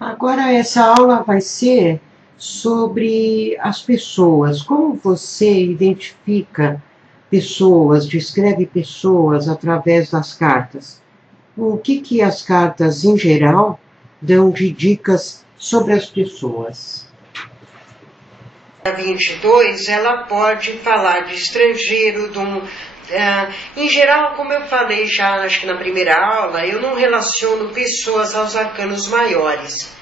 Agora, essa aula vai ser sobre as pessoas. Como você identifica pessoas, descreve pessoas através das cartas? O que as cartas, em geral, dão de dicas sobre as pessoas? A 22, ela pode falar de estrangeiro, em geral, como eu falei já, acho que na primeira aula, eu não relaciono pessoas aos arcanos maiores.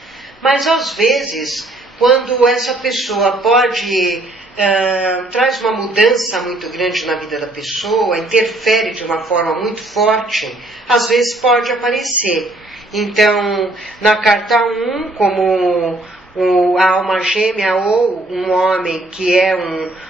Mas, às vezes, quando essa pessoa traz uma mudança muito grande na vida da pessoa, interfere de uma forma muito forte, às vezes pode aparecer. Então, na carta 1, como a alma gêmea ou um homem que é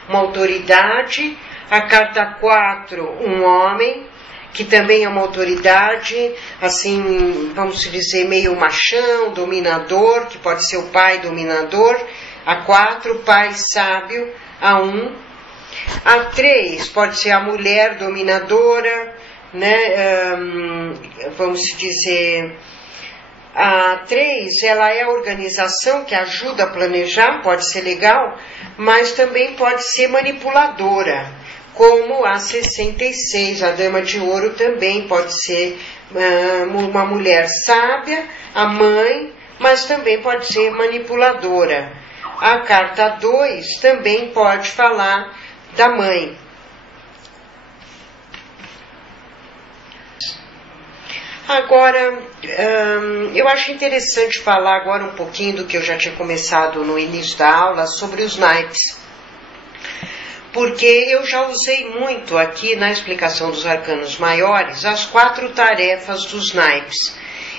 uma autoridade, a carta 4, um homem, que também é uma autoridade, assim, vamos dizer, meio machão, dominador, que pode ser o pai dominador, a 4, pai sábio, a 1, a 3 pode ser a mulher dominadora, né, vamos dizer, a 3, ela é a organização que ajuda a planejar, pode ser legal, mas também pode ser manipuladora, como a 66, a dama de ouro, também pode ser uma mulher sábia, a mãe, mas também pode ser manipuladora. A carta 2 também pode falar da mãe. Agora, eu acho interessante falar agora um pouquinho do que eu já tinha começado no início da aula, sobre os naipes. Porque eu já usei muito aqui na explicação dos arcanos maiores as 4 tarefas dos naipes.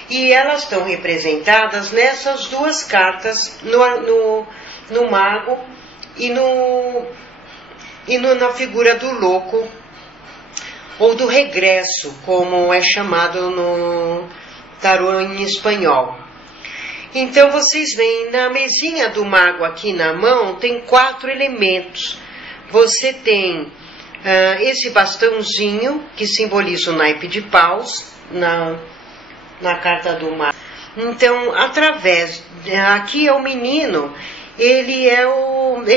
E elas estão representadas nessas 2 cartas, no mago e na figura do louco, ou do regresso, como é chamado no tarô em espanhol. Então vocês veem, na mesinha do mago aqui na mão, tem 4 elementos. Você tem esse bastãozinho, que simboliza o naipe de paus, na carta do mago. Então, aqui é o menino, ele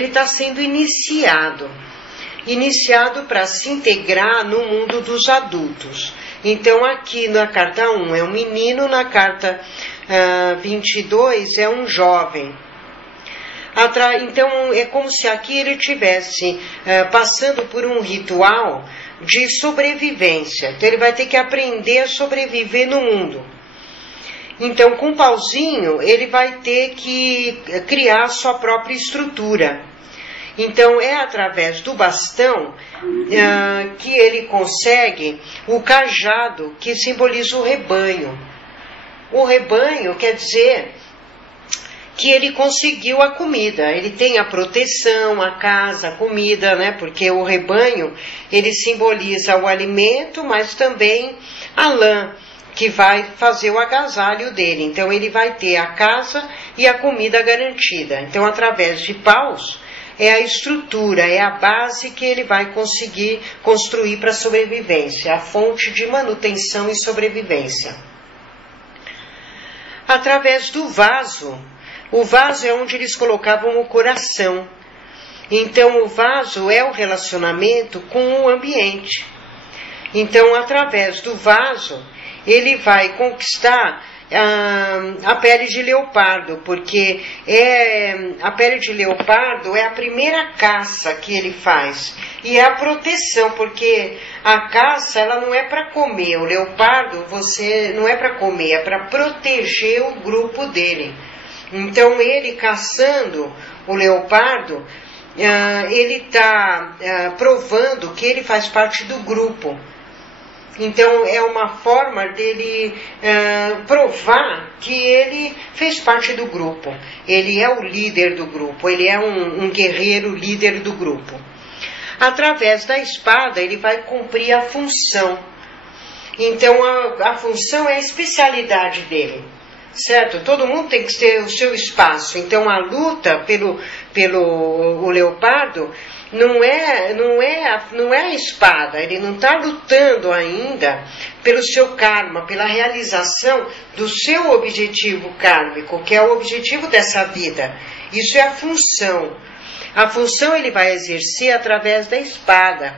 está sendo iniciado para se integrar no mundo dos adultos. Então, aqui na carta 1 é um menino, na carta 22 é um jovem. Então, é como se aqui ele estivesse passando por um ritual de sobrevivência. Então, ele vai ter que aprender a sobreviver no mundo. Então, com o pauzinho, ele vai ter que criar a sua própria estrutura. Então, é através do bastão que ele consegue o cajado, que simboliza o rebanho. O rebanho quer dizer que ele conseguiu a comida, ele tem a proteção, a casa, a comida, né? Porque o rebanho, ele simboliza o alimento, mas também a lã, que vai fazer o agasalho dele. Então, ele vai ter a casa e a comida garantida. Então, através de paus, é a estrutura, é a base que ele vai conseguir construir para a sobrevivência, a fonte de manutenção e sobrevivência. Através do vaso, o vaso é onde eles colocavam o coração. Então, o vaso é o relacionamento com o ambiente. Então, através do vaso, ele vai conquistar a pele de leopardo, porque a pele de leopardo é a primeira caça que ele faz. E é a proteção, porque a caça, ela não é para comer. O leopardo, não é para comer, é para proteger o grupo dele. Então, ele caçando o leopardo, ele está provando que ele faz parte do grupo. Então, é uma forma dele provar que ele fez parte do grupo. Ele é o líder do grupo, ele é um guerreiro líder do grupo. Através da espada, ele vai cumprir a função. Então, a função é a especialidade dele. Certo? Todo mundo tem que ter o seu espaço. Então, a luta pelo leopardo não é a espada, ele não está lutando ainda pelo seu karma, pela realização do seu objetivo kármico, que é o objetivo dessa vida. Isso é a função. A função ele vai exercer através da espada.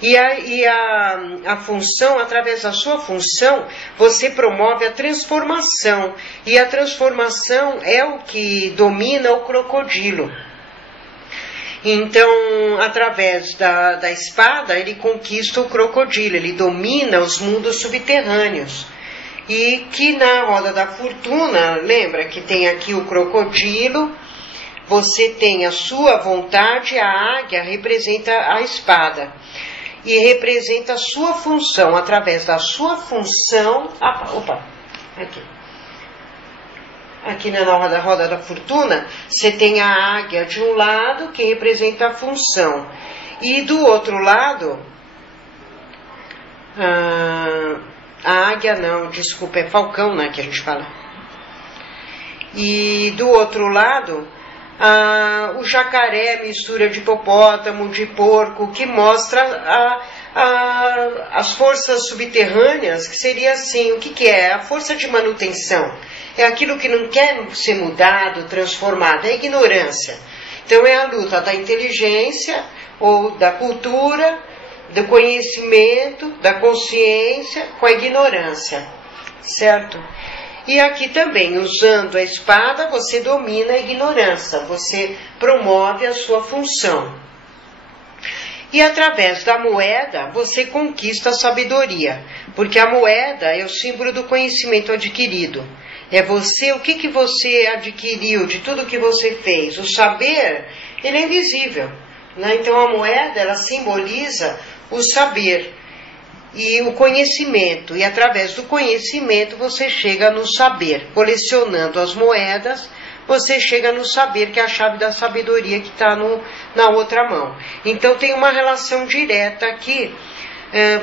E a função, através da sua função, você promove a transformação. E a transformação é o que domina o crocodilo. Então, através da espada, ele conquista o crocodilo, ele domina os mundos subterrâneos. E que na roda da fortuna, lembra que tem aqui o crocodilo, você tem a sua vontade, a águia representa a espada. E representa a sua função, através da sua função... Aqui na roda da fortuna, você tem a águia de um lado, que representa a função. E do outro lado, a águia não, desculpa, é falcão, né, que a gente fala. E do outro lado, o jacaré, mistura de hipopótamo, de porco, que mostra as forças subterrâneas, que seria assim, o que é? A força de manutenção. É aquilo que não quer ser mudado, transformado, é a ignorância. Então é a luta da inteligência, ou da cultura, do conhecimento, da consciência, com a ignorância, certo? E aqui também, usando a espada, você domina a ignorância, você promove a sua função. E através da moeda, você conquista a sabedoria, porque a moeda é o símbolo do conhecimento adquirido. É você, o que você adquiriu de tudo que você fez. O saber, ele é invisível, né? Então a moeda, ela simboliza o saber e o conhecimento. E através do conhecimento você chega no saber. Colecionando as moedas, você chega no saber, que é a chave da sabedoria que está na outra mão. Então tem uma relação direta aqui,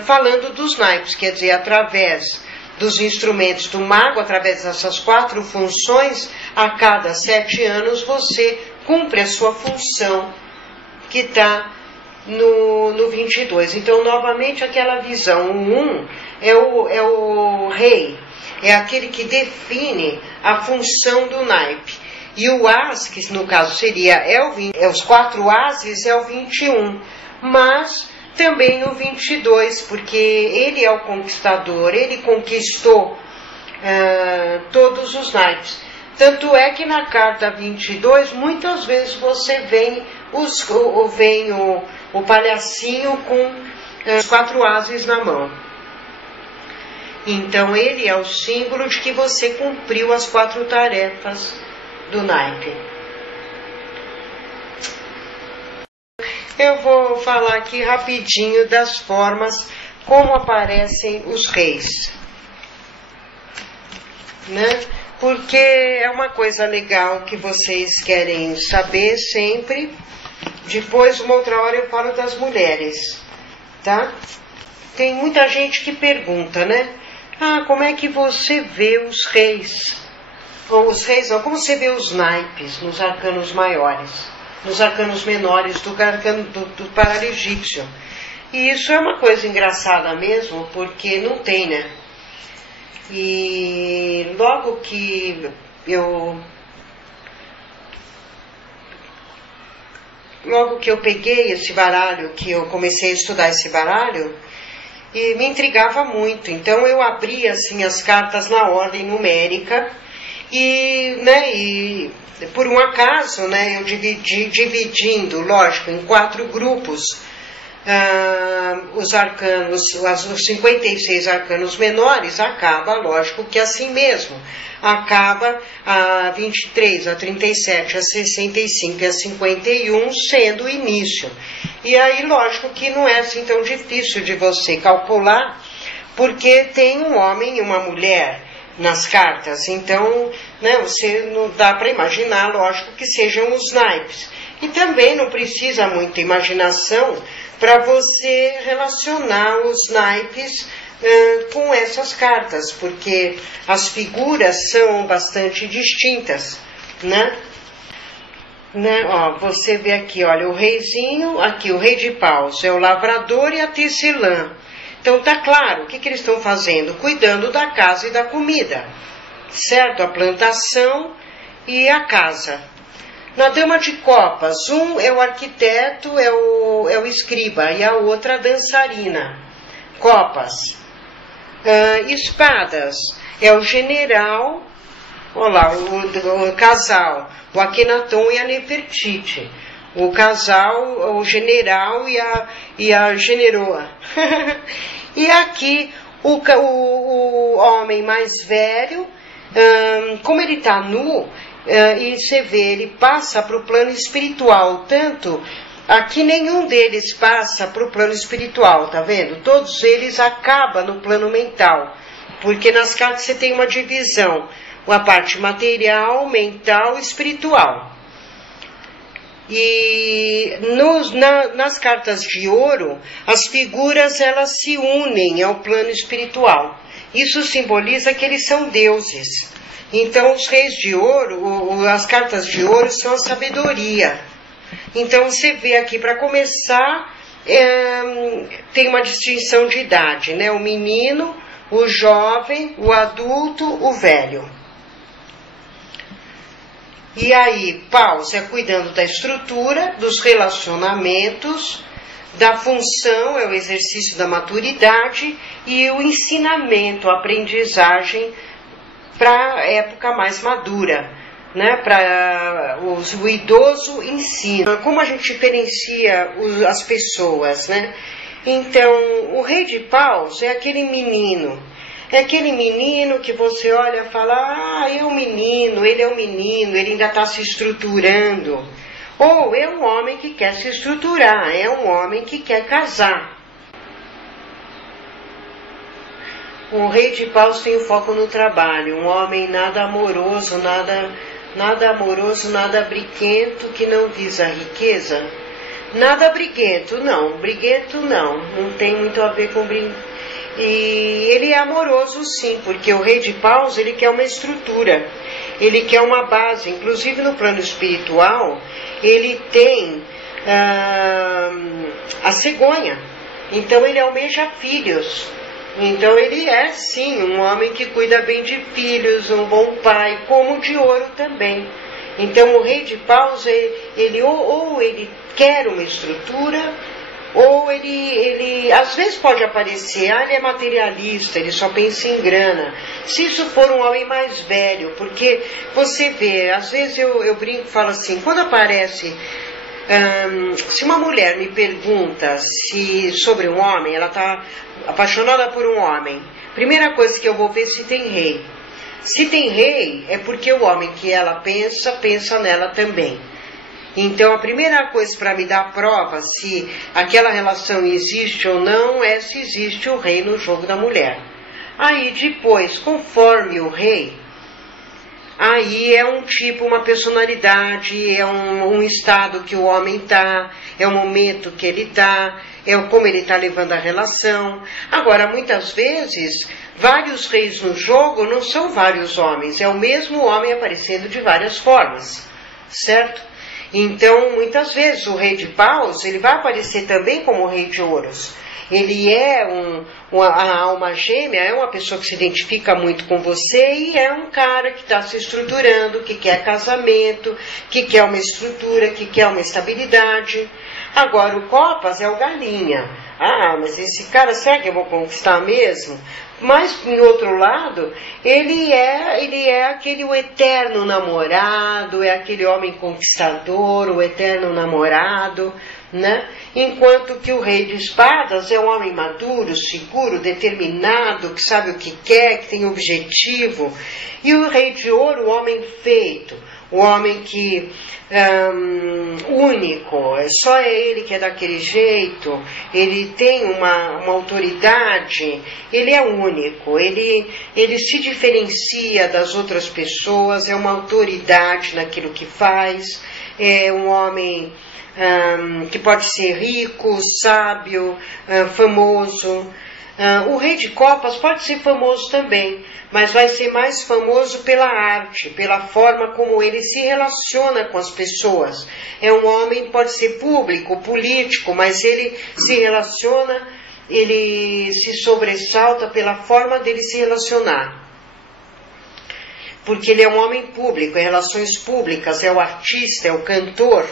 falando dos naipes, quer dizer, através dos instrumentos do mago, através dessas 4 funções, a cada 7 anos você cumpre a sua função que está no 22. Então, novamente, aquela visão. O 1 é o rei, é aquele que define a função do naipe. E o as, que no caso seria os 4 ases, é o 21. Mas também o 22, porque ele é o conquistador, ele conquistou todos os naipes. Tanto é que na carta 22, muitas vezes você vem o palhacinho com os 4 ases na mão. Então ele é o símbolo de que você cumpriu as 4 tarefas do naipe. Eu vou falar aqui rapidinho das formas como aparecem os reis, né? Porque é uma coisa legal que vocês querem saber sempre. Depois, uma outra hora, eu falo das mulheres, tá? Tem muita gente que pergunta, né? Como é que você vê os reis? Ou os reis não, como você vê os naipes nos arcanos maiores? Nos arcanos menores do baralho egípcio. E isso é uma coisa engraçada mesmo, porque não tem, né? E logo que eu peguei esse baralho, que eu comecei a estudar esse baralho, e me intrigava muito. Então eu abri assim as cartas na ordem numérica e por um acaso, né, eu dividindo, lógico, em 4 grupos, os arcanos, os 56 arcanos menores, acaba, lógico que assim mesmo, acaba a 23, a 37, a 65 e a 51 sendo o início. E aí, lógico que não é assim tão difícil de você calcular, porque tem um homem e uma mulher nas cartas, então, né, você não dá para imaginar, lógico, que sejam os naipes. E também não precisa muita imaginação para você relacionar os naipes com essas cartas, porque as figuras são bastante distintas, né? né? Ó, você vê aqui, olha, o reizinho, aqui o rei de paus é o lavrador e a tecelã. Então tá claro, o que eles estão fazendo? Cuidando da casa e da comida, certo? A plantação e a casa. Na dama de copas, um é o arquiteto, é o escriba, e a outra a dançarina. Copas. Espadas, é o general, olha lá, o casal, o Akhenaton e a Nefertiti. O casal, o general e a generoa. E aqui o homem mais velho, como ele está nu, e você vê, ele passa para o plano espiritual. Tanto aqui nenhum deles passa para o plano espiritual, tá vendo? Todos eles acabam no plano mental, porque nas cartas você tem uma divisão, a parte material, mental e espiritual. E nas cartas de ouro, as figuras elas se unem ao plano espiritual. Isso simboliza que eles são deuses. Então os reis de ouro, as cartas de ouro são a sabedoria. Então você vê aqui, para começar, tem uma distinção de idade, né? O menino, o jovem, o adulto, o velho. E aí, paus é cuidando da estrutura, dos relacionamentos, da função, é o exercício da maturidade, e o ensinamento, a aprendizagem para a época mais madura, né? Para o idoso ensina. Como a gente diferencia as pessoas, né? Então, o rei de paus é aquele menino. É aquele menino que você olha e fala, é um menino, ele ainda está se estruturando. Ou é um homem que quer se estruturar, é um homem que quer casar. O rei de paus tem o foco no trabalho, um homem nada amoroso, nada briguento, que não visa a riqueza. Nada briguento não tem muito a ver com brinquedo. E ele é amoroso sim, porque o rei de paus, ele quer uma estrutura, ele quer uma base, inclusive no plano espiritual, ele tem a cegonha, então ele almeja filhos, então ele é sim um homem que cuida bem de filhos, um bom pai, como de ouro também. Então o rei de paus, ele quer uma estrutura, ou ele às vezes pode aparecer, ele é materialista, ele só pensa em grana. Se isso for um homem mais velho, porque você vê, às vezes eu brinco e falo assim, quando aparece, se uma mulher me pergunta sobre um homem, ela está apaixonada por um homem, primeira coisa que eu vou ver se tem rei. Se tem rei, é porque o homem que ela pensa nela também. Então a primeira coisa para me dar prova se aquela relação existe ou não é se existe o rei no jogo da mulher. Aí depois, conforme o rei, aí é um tipo, uma personalidade, é um estado que o homem está, é o momento que ele está, é como ele está levando a relação. Agora, muitas vezes, vários reis no jogo não são vários homens, é o mesmo homem aparecendo de várias formas, certo? Então, muitas vezes, o rei de paus, ele vai aparecer também como o rei de ouros. Ele é a alma gêmea, é uma pessoa que se identifica muito com você e é um cara que está se estruturando, que quer casamento, que quer uma estrutura, que quer uma estabilidade. Agora, o copas é o galinha. Mas esse cara, será que eu vou conquistar mesmo? Mas, em outro lado, ele é aquele o eterno namorado, é aquele homem conquistador, o eterno namorado, né? Enquanto que o rei de espadas é um homem maduro, seguro, determinado, que sabe o que quer, que tem objetivo. E o rei de ouro, o homem feito, o homem que único, só é ele que é daquele jeito, ele tem uma autoridade, ele é único, ele se diferencia das outras pessoas, é uma autoridade naquilo que faz, é um homem que pode ser rico, sábio, famoso, O rei de copas pode ser famoso também, mas vai ser mais famoso pela arte, pela forma como ele se relaciona com as pessoas. É um homem, pode ser público, político, mas ele se relaciona, ele se sobressalta pela forma dele se relacionar. Porque ele é um homem público, é relações públicas, é o artista, é o cantor.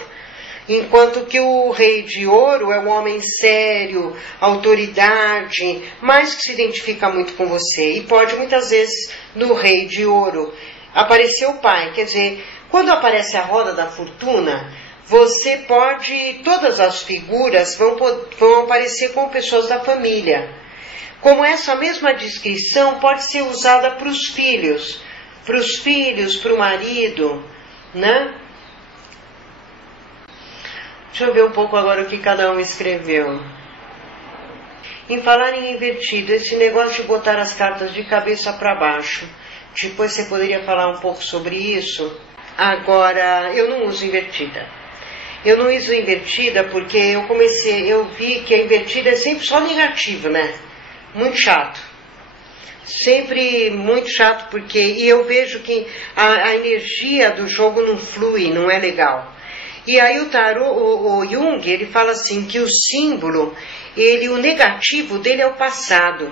Enquanto que o rei de ouro é um homem sério, autoridade, mas que se identifica muito com você. E pode muitas vezes no rei de ouro aparecer o pai. Quer dizer, quando aparece a roda da fortuna, você pode, todas as figuras vão aparecer como pessoas da família. Como essa mesma descrição pode ser usada para os filhos, para o marido, né? Deixa eu ver um pouco agora o que cada um escreveu. Em falar em invertido, esse negócio de botar as cartas de cabeça para baixo, depois você poderia falar um pouco sobre isso? Agora, eu não uso invertida. Eu não uso invertida porque eu vi que a invertida é sempre só negativo, né? Muito chato. Sempre muito chato e eu vejo que a energia do jogo não flui, não é legal. E aí o tarô, o Jung, ele fala assim que o símbolo, o negativo dele é o passado.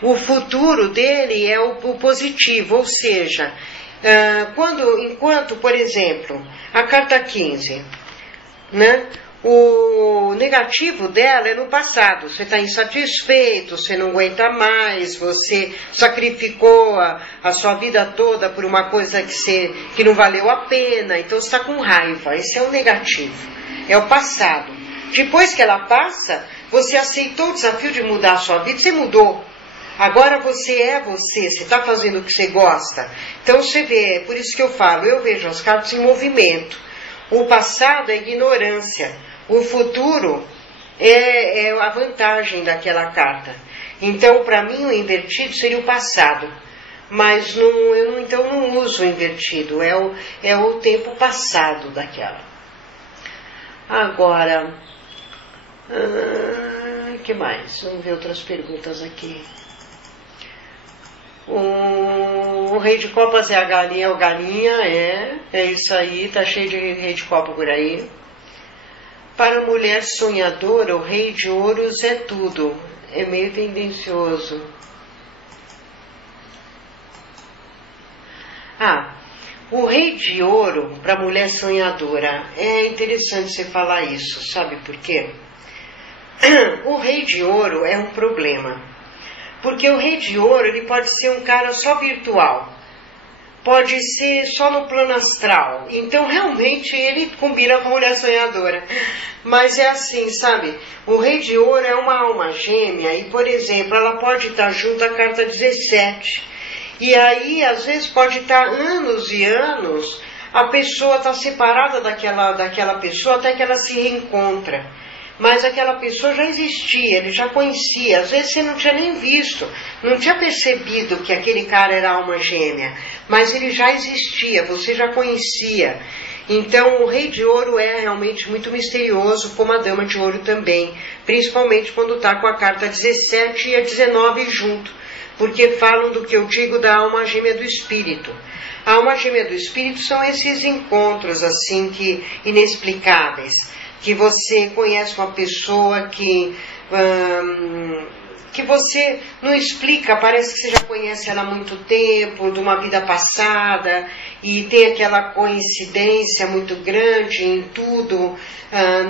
O futuro dele é o positivo, ou seja, enquanto, por exemplo, a carta 15, né? O negativo dela é no passado. Você está insatisfeito, você não aguenta mais, você sacrificou a sua vida toda por uma coisa que não valeu a pena, então você está com raiva. Esse é o negativo, é o passado. Depois que ela passa, você aceitou o desafio de mudar a sua vida, você mudou. Agora você é você está fazendo o que você gosta. Então você vê, é por isso que eu falo, eu vejo as cartas em movimento. O passado é ignorância. O futuro é a vantagem daquela carta. Então, para mim, o invertido seria o passado. Mas eu então não uso o invertido. É o tempo passado daquela. Agora, que mais? Vamos ver outras perguntas aqui. O rei de copas é a galinha, é isso aí, tá cheio de rei de copa por aí. Para a mulher sonhadora, o rei de ouros é tudo. É meio tendencioso. O rei de ouro para a mulher sonhadora. É interessante você falar isso, sabe por quê? O rei de ouro é um problema. Porque o rei de ouro, ele pode ser um cara só virtual. Pode ser só no plano astral. Então, realmente, ele combina com a mulher sonhadora. Mas é assim, sabe? O rei de ouro é uma alma gêmea e, por exemplo, ela pode estar junto à carta 17. E aí, às vezes, pode estar anos e anos, a pessoa está separada daquela pessoa até que ela se reencontra. Mas aquela pessoa já existia, ele já conhecia. Às vezes você não tinha nem visto, não tinha percebido que aquele cara era alma gêmea. Mas ele já existia, você já conhecia. Então o rei de ouro é realmente muito misterioso, como a dama de ouro também. Principalmente quando está com a carta 17 e a 19 junto. Porque falam do que eu digo da alma gêmea do espírito. A alma gêmea do espírito são esses encontros assim que inexplicáveis. Que você conhece uma pessoa que você não explica, parece que você já conhece ela há muito tempo, de uma vida passada, e tem aquela coincidência muito grande em tudo,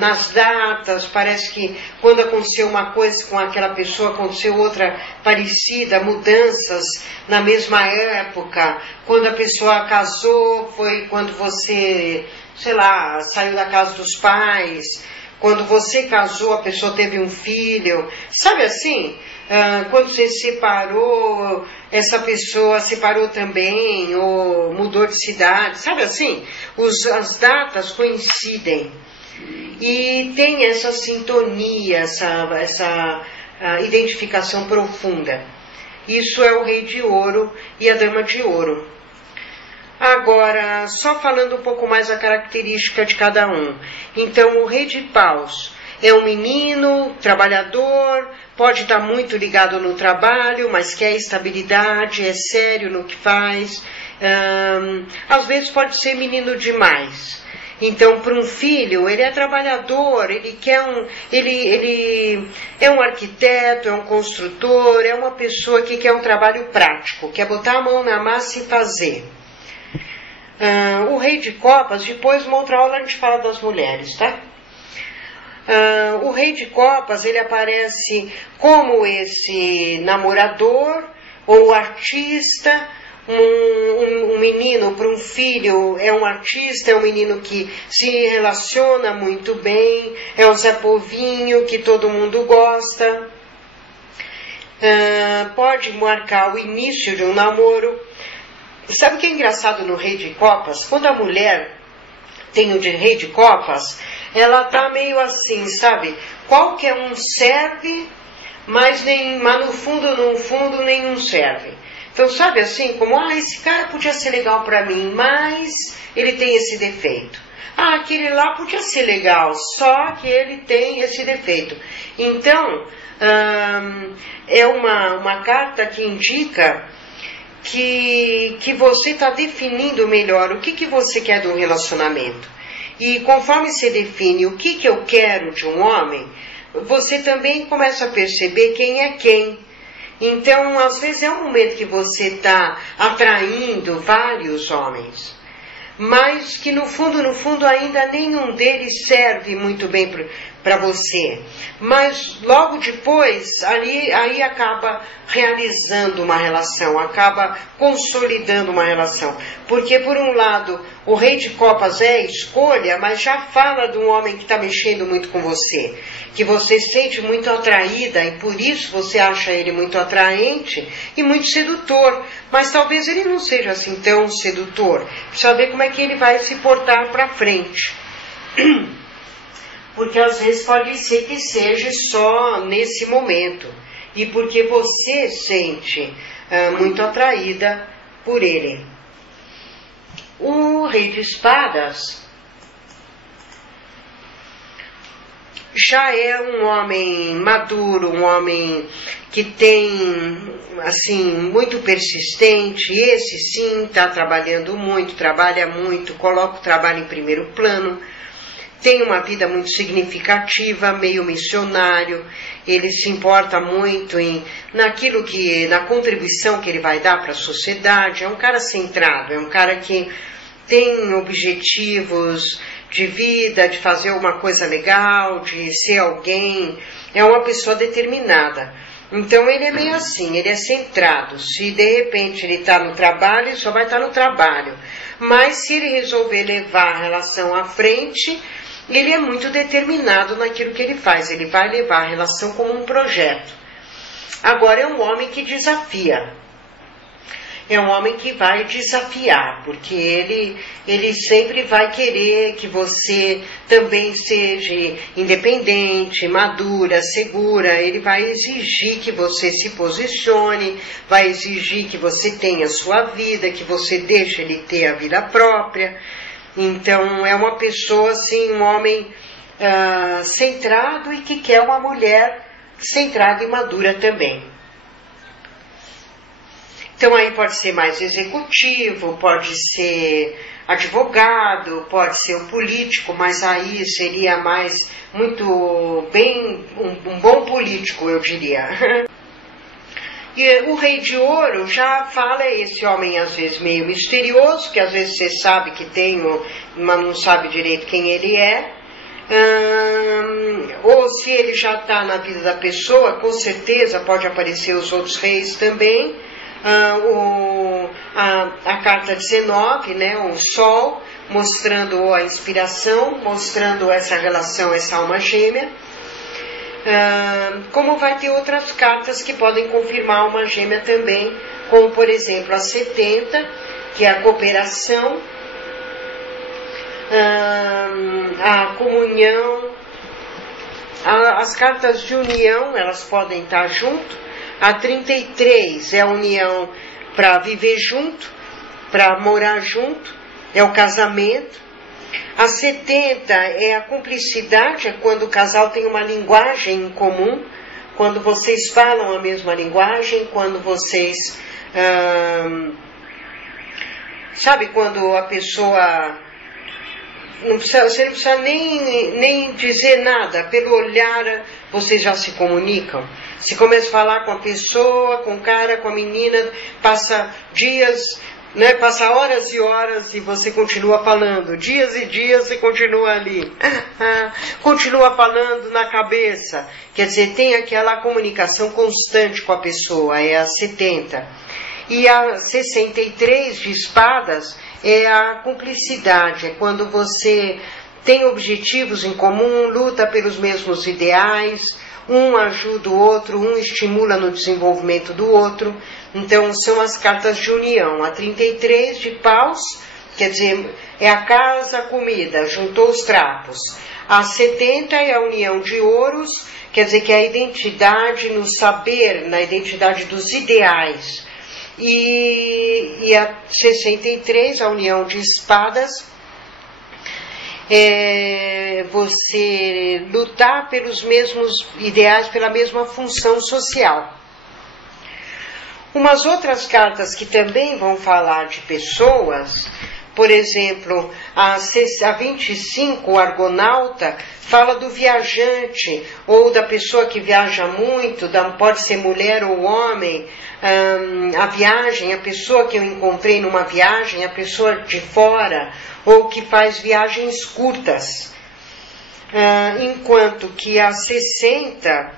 nas datas, parece que quando aconteceu uma coisa com aquela pessoa, aconteceu outra parecida, mudanças na mesma época, quando a pessoa casou, foi quando você, sei lá, saiu da casa dos pais, quando você casou, a pessoa teve um filho, sabe assim? Quando você separou, essa pessoa separou também, ou mudou de cidade, sabe assim? As datas coincidem. E tem essa sintonia, essa identificação profunda. Isso é o rei de ouro e a dama de ouro. Agora, só falando um pouco mais a característica de cada um. Então, o rei de paus é um menino trabalhador, pode estar muito ligado no trabalho, mas quer estabilidade, é sério no que faz. Às vezes pode ser menino demais. Então, para um filho, ele é trabalhador, ele é um arquiteto, é um construtor, é uma pessoa que quer um trabalho prático, quer botar a mão na massa e fazer. O rei de copas, depois, uma outra aula a gente fala das mulheres, tá? O rei de copas, ele aparece como esse namorador ou artista. Um menino para um filho é um artista, é um menino que se relaciona muito bem, é o Zé Povinho que todo mundo gosta. Pode marcar o início de um namoro. Sabe o que é engraçado no rei de copas? Quando a mulher tem o de rei de copas, ela tá meio assim, sabe? Qualquer um serve, mas no fundo nenhum serve. Então, sabe assim, como, esse cara podia ser legal para mim, mas ele tem esse defeito. Aquele lá podia ser legal, só que ele tem esse defeito. Então, é uma carta que indica que você está definindo melhor o que você quer do relacionamento. E conforme você define o que eu quero de um homem, você também começa a perceber quem é quem. Então, às vezes é um momento que você está atraindo vários homens, mas que no fundo ainda nenhum deles serve muito bem para você. Mas logo depois, aí acaba realizando uma relação, acaba consolidando uma relação. Porque, por um lado, o rei de copas é escolha, mas já fala de um homem que está mexendo muito com você, que você sente muito atraída e por isso você acha ele muito atraente e muito sedutor. Mas talvez ele não seja assim tão sedutor. Precisa ver como é que ele vai se portar para frente. Porque às vezes pode ser que seja só nesse momento. E porque você sente muito atraída por ele. O rei de espadas já é um homem maduro, um homem que tem, assim, muito persistente. Esse sim está trabalhando muito, trabalha muito, coloca o trabalho em primeiro plano. Tem uma vida muito significativa, meio missionário. Ele se importa muito na contribuição que ele vai dar para a sociedade. É um cara centrado, é um cara que tem objetivos de vida, de fazer alguma coisa legal, de ser alguém. É uma pessoa determinada. Então ele é meio assim, ele é centrado. Se de repente ele está no trabalho, ele só vai estar no trabalho. Mas se ele resolver levar a relação à frente, ele é muito determinado naquilo que ele faz. Ele vai levar a relação como um projeto. Agora é um homem que desafia. É um homem que vai desafiar, porque ele sempre vai querer que você também seja independente, madura, segura. Ele vai exigir que você se posicione, vai exigir que você tenha a sua vida, que você deixe ele ter a vida própria. Então é uma pessoa assim, um homem centrado e que quer uma mulher centrada e madura também. Então aí pode ser mais executivo, pode ser advogado, pode ser um político, mas aí seria mais muito bem um bom político, eu diria. E o rei de ouro já fala esse homem às vezes meio misterioso, que às vezes você sabe que tem, mas não sabe direito quem ele é. Ou se ele já está na vida da pessoa, com certeza pode aparecer os outros reis também. A carta 19, né, o Sol, mostrando a inspiração, mostrando essa relação, essa alma gêmea. Como vai ter outras cartas que podem confirmar uma gêmea também, como por exemplo a 70, que é a cooperação, a comunhão, as cartas de união, elas podem estar junto. A 33 é a união para viver junto, para morar junto, é o casamento. A 70 é a cumplicidade, é quando o casal tem uma linguagem em comum, quando vocês falam a mesma linguagem, quando vocês... sabe, quando a pessoa... você não precisa nem dizer nada, pelo olhar vocês já se comunicam. Se começa a falar com a pessoa, com o cara, com a menina, passa dias... né, passa horas e horas e você continua falando, dias e dias e continua ali, continua falando na cabeça, quer dizer, tem aquela comunicação constante com a pessoa, é a 70. E a 63 de espadas é a cumplicidade, é quando você tem objetivos em comum, luta pelos mesmos ideais, um ajuda o outro, um estimula no desenvolvimento do outro. Então, são as cartas de união. A 33 de paus, quer dizer, é a casa, a comida, juntou os trapos. A 70 é a união de ouros, quer dizer que é a identidade no saber, na identidade dos ideais. E a 63, a união de espadas, é você lutar pelos mesmos ideais, pela mesma função social. Umas outras cartas que também vão falar de pessoas, por exemplo, a 25, o argonauta, fala do viajante, ou da pessoa que viaja muito, pode ser mulher ou homem, a viagem, a pessoa que eu encontrei numa viagem, a pessoa de fora, ou que faz viagens curtas. Enquanto que a 60,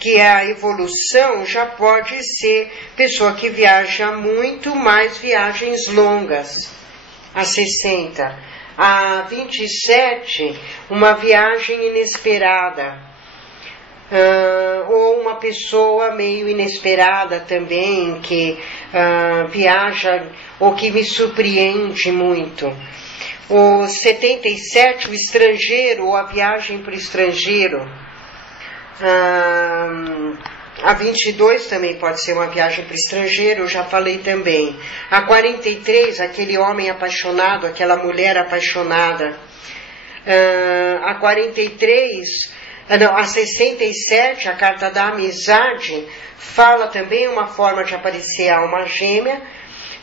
que é a evolução, já pode ser pessoa que viaja muito, mais viagens longas. A 60. A 27, uma viagem inesperada. Ou uma pessoa meio inesperada também, que viaja ou que me surpreende muito. O 77, o estrangeiro, ou a viagem para o estrangeiro. A 22 também pode ser uma viagem para o estrangeiro, eu já falei também. A 43, aquele homem apaixonado, aquela mulher apaixonada. A 43, não, a 67, a carta da amizade, fala também uma forma de aparecer a alma gêmea.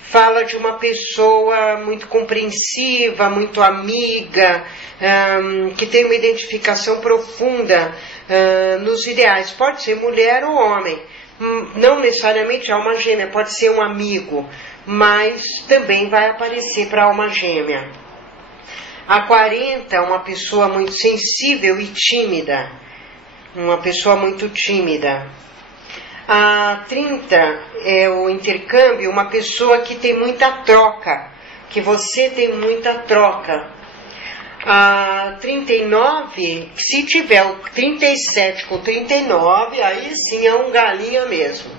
Fala de uma pessoa muito compreensiva, muito amiga, que tem uma identificação profunda nos ideais. Pode ser mulher ou homem, não necessariamente alma gêmea, pode ser um amigo, mas também vai aparecer para a alma gêmea. A 40, uma pessoa muito sensível e tímida, uma pessoa muito tímida. A 30 é o intercâmbio, uma pessoa que tem muita troca, que você tem muita troca. A 39, se tiver o 37 com 39, aí sim é um galinha mesmo.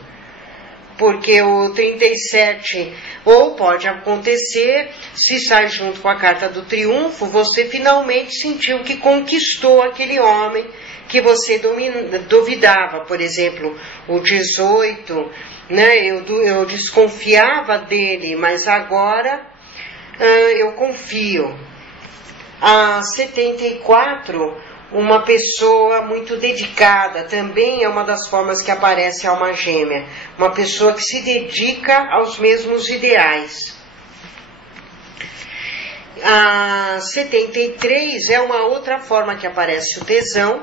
Porque o 37, ou pode acontecer, se sai junto com a carta do triunfo, você finalmente sentiu que conquistou aquele homem que você duvidava. Por exemplo, o 18, né, eu desconfiava dele, mas agora eu confio. A 74, uma pessoa muito dedicada, também é uma das formas que aparece a alma gêmea. Uma pessoa que se dedica aos mesmos ideais. A 73 é uma outra forma que aparece o tesão.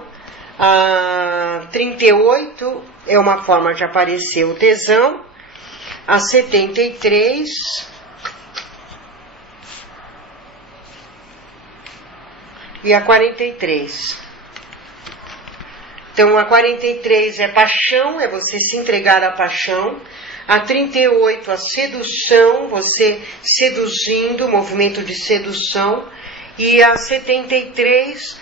A 38 é uma forma de aparecer o tesão. A 73... e a 43. Então, a 43 é paixão, é você se entregar à paixão. A 38, a sedução, você seduzindo, movimento de sedução. E a 73,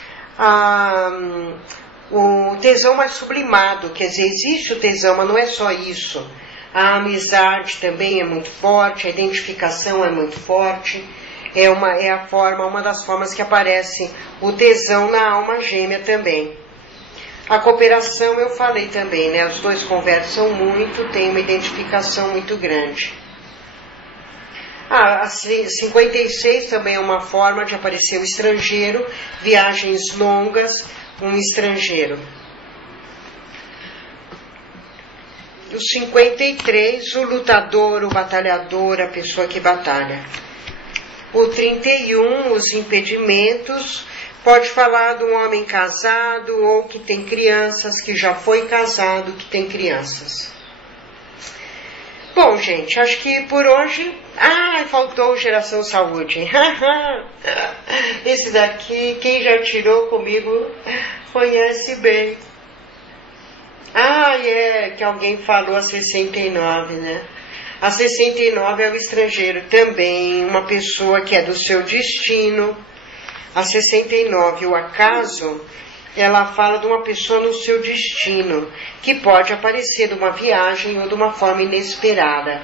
o tesão mais sublimado, quer dizer, existe o tesão, mas não é só isso. A amizade também é muito forte, a identificação é muito forte. É uma das formas que aparece o tesão na alma gêmea também. A cooperação eu falei também, né? Os dois conversam muito, têm uma identificação muito grande. A 56 também é uma forma de aparecer o estrangeiro, viagens longas, um estrangeiro. O 53, o lutador, o batalhador, a pessoa que batalha. O 31, os impedimentos, pode falar de um homem casado ou que tem crianças, que já foi casado, que tem crianças. Bom, gente, acho que por hoje... faltou Geração Saúde. Esse daqui, quem já tirou comigo, conhece bem. Que alguém falou a 69, né? A 69 é o estrangeiro também, uma pessoa que é do seu destino. A 69, o acaso, ela fala de uma pessoa no seu destino, que pode aparecer de uma viagem ou de uma forma inesperada.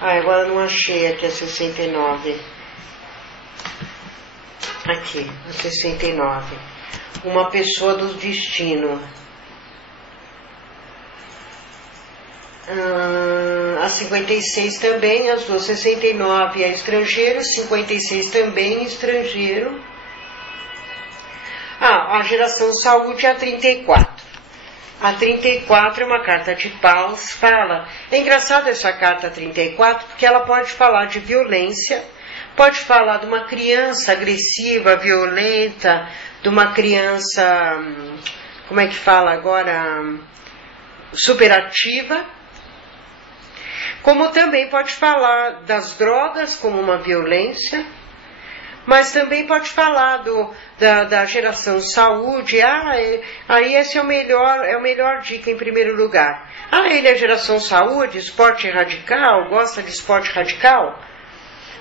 Agora não achei aqui a 69. Aqui, a 69. Uma pessoa do destino. A 56 também, as duas. 69 é estrangeiro, 56 também estrangeiro. A Geração Saúde é a 34. A 34 é uma carta de paus, fala... É engraçado essa carta 34, porque ela pode falar de violência, pode falar de uma criança agressiva, violenta, de uma criança, como é que fala agora, superativa, como também pode falar das drogas como uma violência, mas também pode falar da geração saúde. Aí esse é o melhor dica em primeiro lugar. Ele é geração saúde, esporte radical, gosta de esporte radical?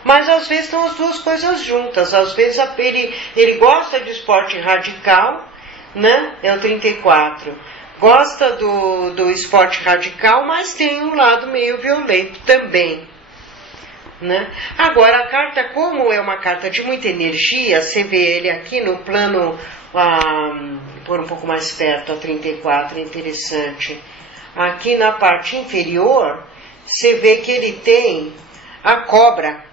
Mas às vezes estão as duas coisas juntas. Às vezes ele gosta de esporte radical, né? É o 34. Gosta do esporte radical, mas tem um lado meio violento também. Né? Agora, a carta, como é uma carta de muita energia, você vê ele aqui no plano, por um pouco mais perto, a 34, é interessante. Aqui na parte inferior, você vê que ele tem a cobra.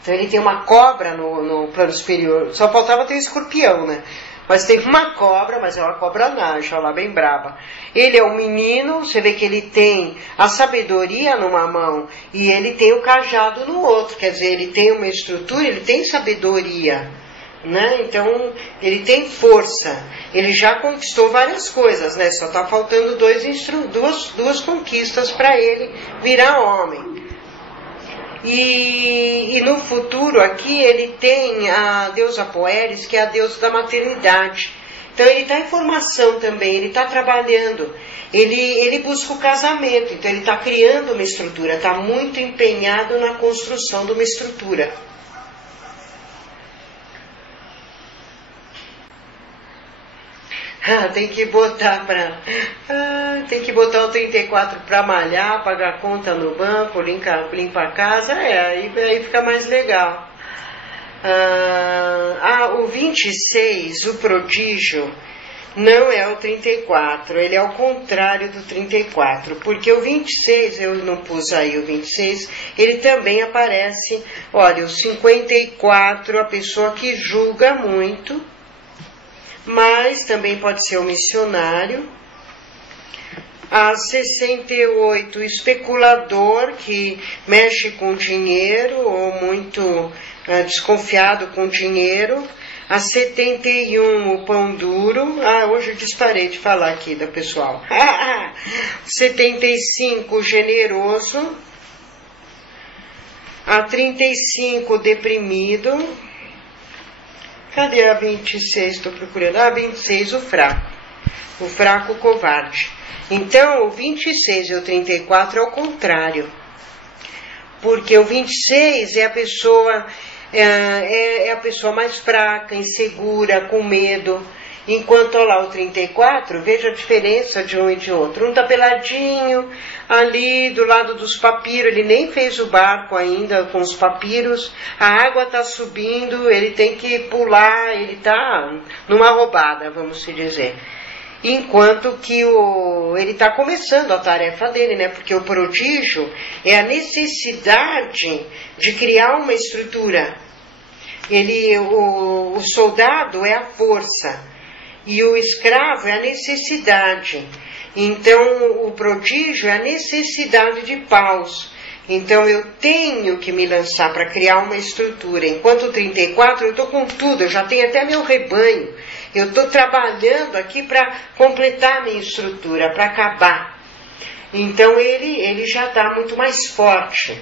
Então ele tem uma cobra no plano superior. Só faltava ter um escorpião, né? Mas tem uma cobra, mas é uma cobra naja, lá bem braba. Ele é um menino, você vê que ele tem a sabedoria numa mão e ele tem o cajado no outro. Quer dizer, ele tem uma estrutura, ele tem sabedoria, né? Então, ele tem força. Ele já conquistou várias coisas, né? Só está faltando duas conquistas para ele virar homem. E no futuro aqui ele tem a deusa Poeris, que é a deusa da maternidade. Então ele está em formação também, ele está trabalhando, ele busca o casamento, então ele está criando uma estrutura, está muito empenhado na construção de uma estrutura. Tem que botar o 34 para malhar, pagar conta no banco, limpar a casa, aí fica mais legal. O 26, o prodígio, não é o 34, ele é o contrário do 34, porque o 26, eu não pus aí o 26, ele também aparece, olha, o 54, a pessoa que julga muito, mas também pode ser um missionário. A 68, o especulador que mexe com dinheiro ou muito desconfiado com dinheiro. A 71, o pão duro. Hoje eu disparei de falar aqui da pessoal. 75, o generoso. A 35, o deprimido. Cadê a 26? Estou procurando. A 26, o fraco. O fraco covarde. Então, o 26 e o 34 é o contrário. Porque o 26 é a pessoa, é a pessoa mais fraca, insegura, com medo. Enquanto, olha lá, o 34, veja a diferença de um e de outro. Um está peladinho, ali do lado dos papiros, ele nem fez o barco ainda com os papiros, a água está subindo, ele tem que pular, ele está numa roubada, vamos se dizer. enquanto que ele está começando a tarefa dele, né? Porque o prodígio é a necessidade de criar uma estrutura. O soldado é a força e o escravo é a necessidade. Então, o prodígio é a necessidade de paus. Então, eu tenho que me lançar para criar uma estrutura. Enquanto o 34, eu estou com tudo, eu já tenho até meu rebanho. Eu estou trabalhando aqui para completar a minha estrutura, para acabar. Então, ele já está muito mais forte.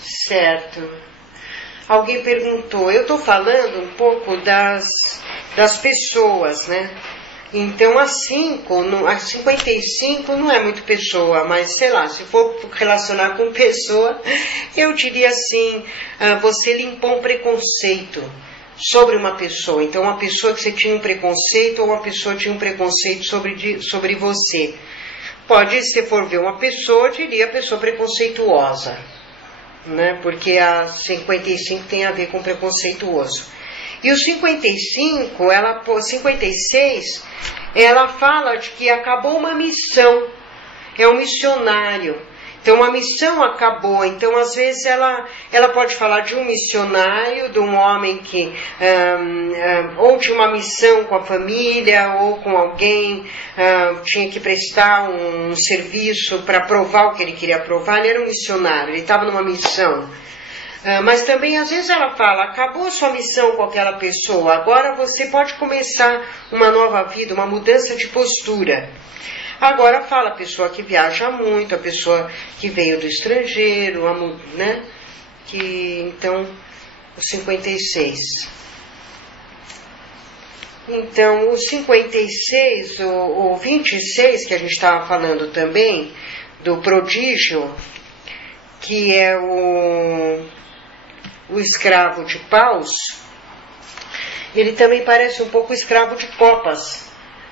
Certo. Alguém perguntou, eu estou falando um pouco das pessoas, né? Então a 55 não é muito pessoa, mas sei lá, se for relacionar com pessoa, eu diria assim, você limpou um preconceito sobre uma pessoa. Então uma pessoa que você tinha um preconceito ou uma pessoa tinha um preconceito sobre você. Pode, se for ver uma pessoa, eu diria pessoa preconceituosa, né? Porque a 55 tem a ver com preconceituoso. E o 56, ela fala de que acabou uma missão, é um missionário. Então, uma missão acabou. Então, às vezes, ela pode falar de um missionário, de um homem que ou tinha uma missão com a família, ou com alguém, tinha que prestar um serviço para provar o que ele queria provar. Ele era um missionário, ele estava numa missão. Mas também, às vezes, ela fala, acabou a sua missão com aquela pessoa, agora você pode começar uma nova vida, uma mudança de postura. Agora fala a pessoa que viaja muito, a pessoa que veio do estrangeiro, né? Então, o 56. Então, o 56, o 26, que a gente estava falando também, do prodígio, que é o escravo de paus, ele também parece um pouco o escravo de copas,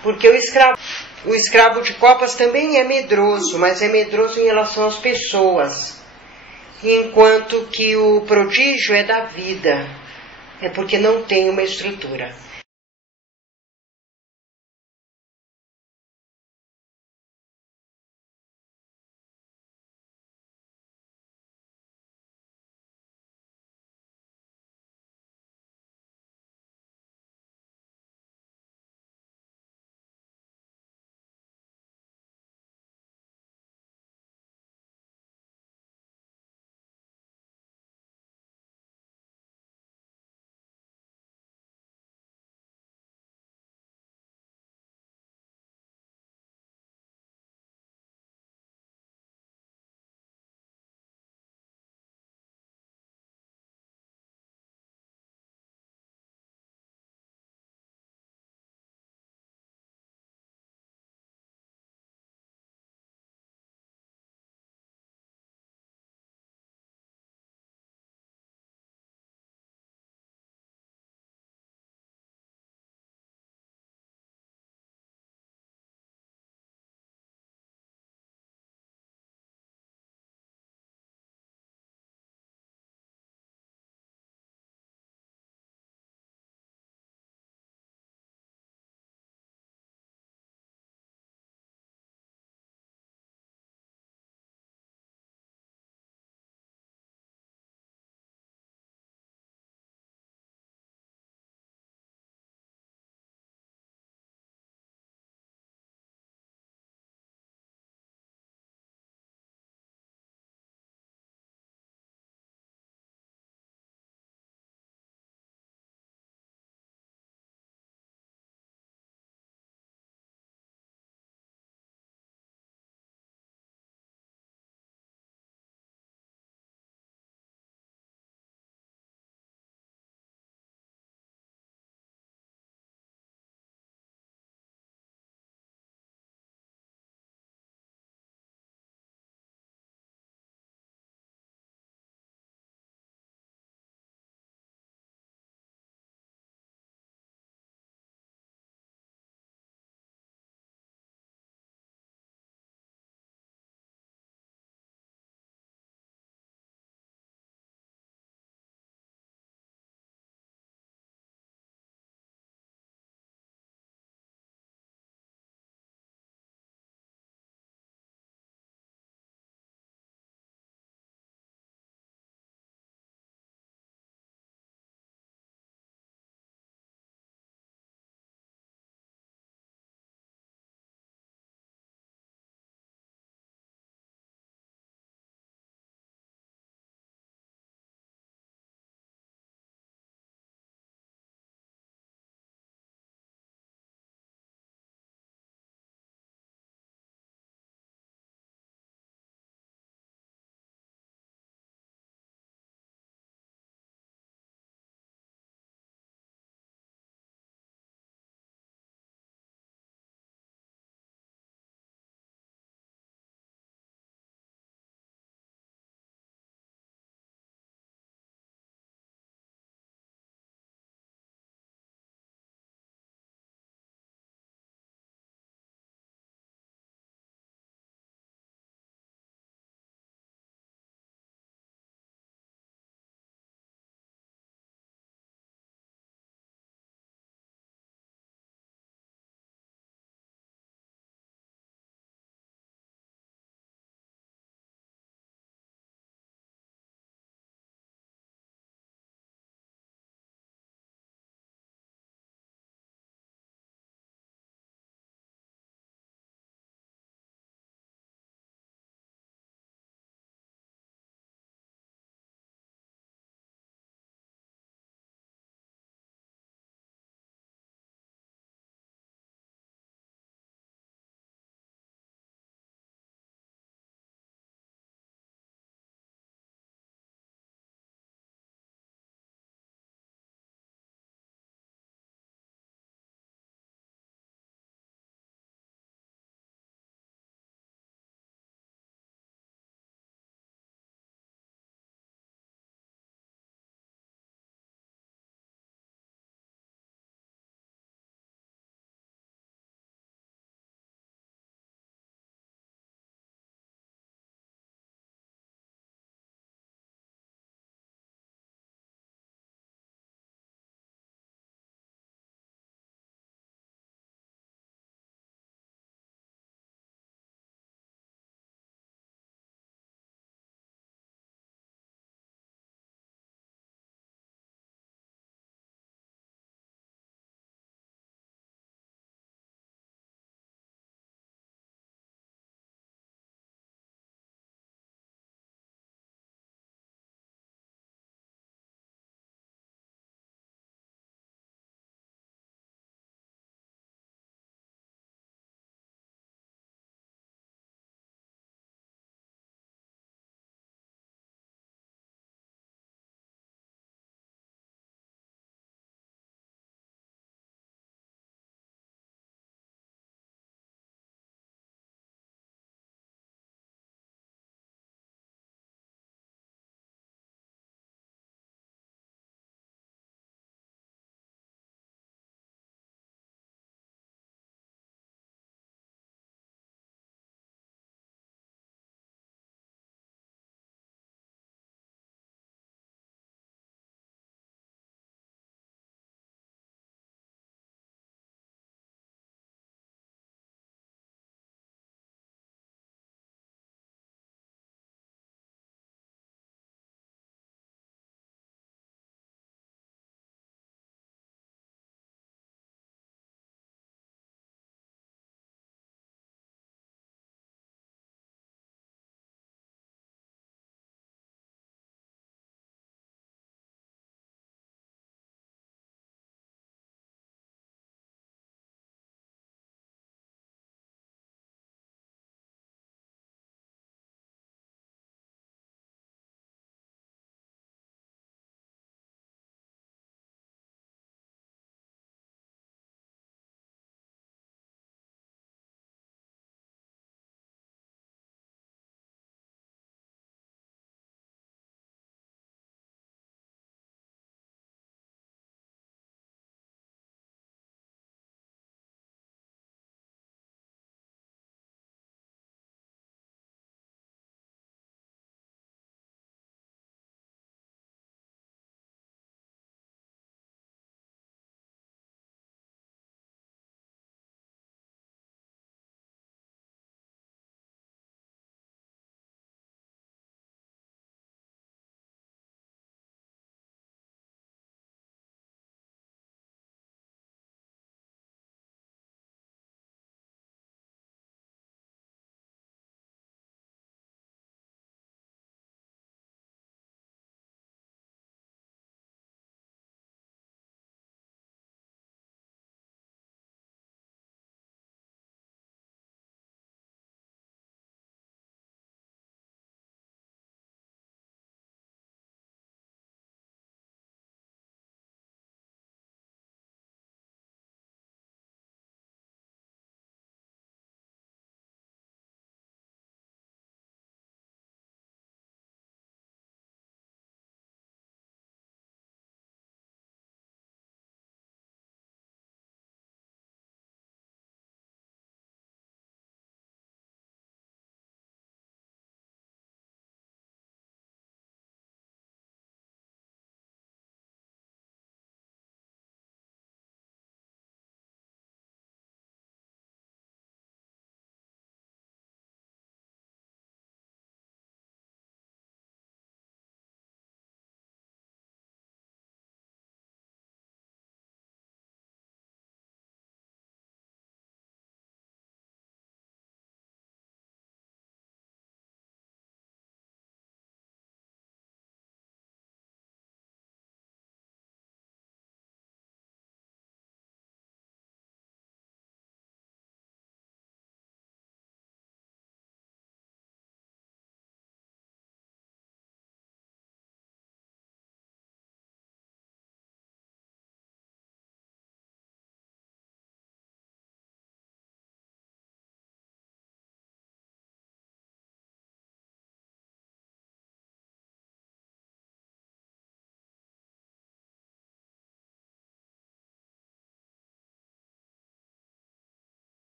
porque o escravo de copas também é medroso, mas é medroso em relação às pessoas, enquanto que o prodígio é da vida, é porque não tem uma estrutura.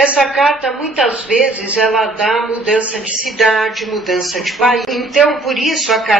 essa carta muitas vezes ela dá mudança de cidade, mudança de país. Então, por isso a carta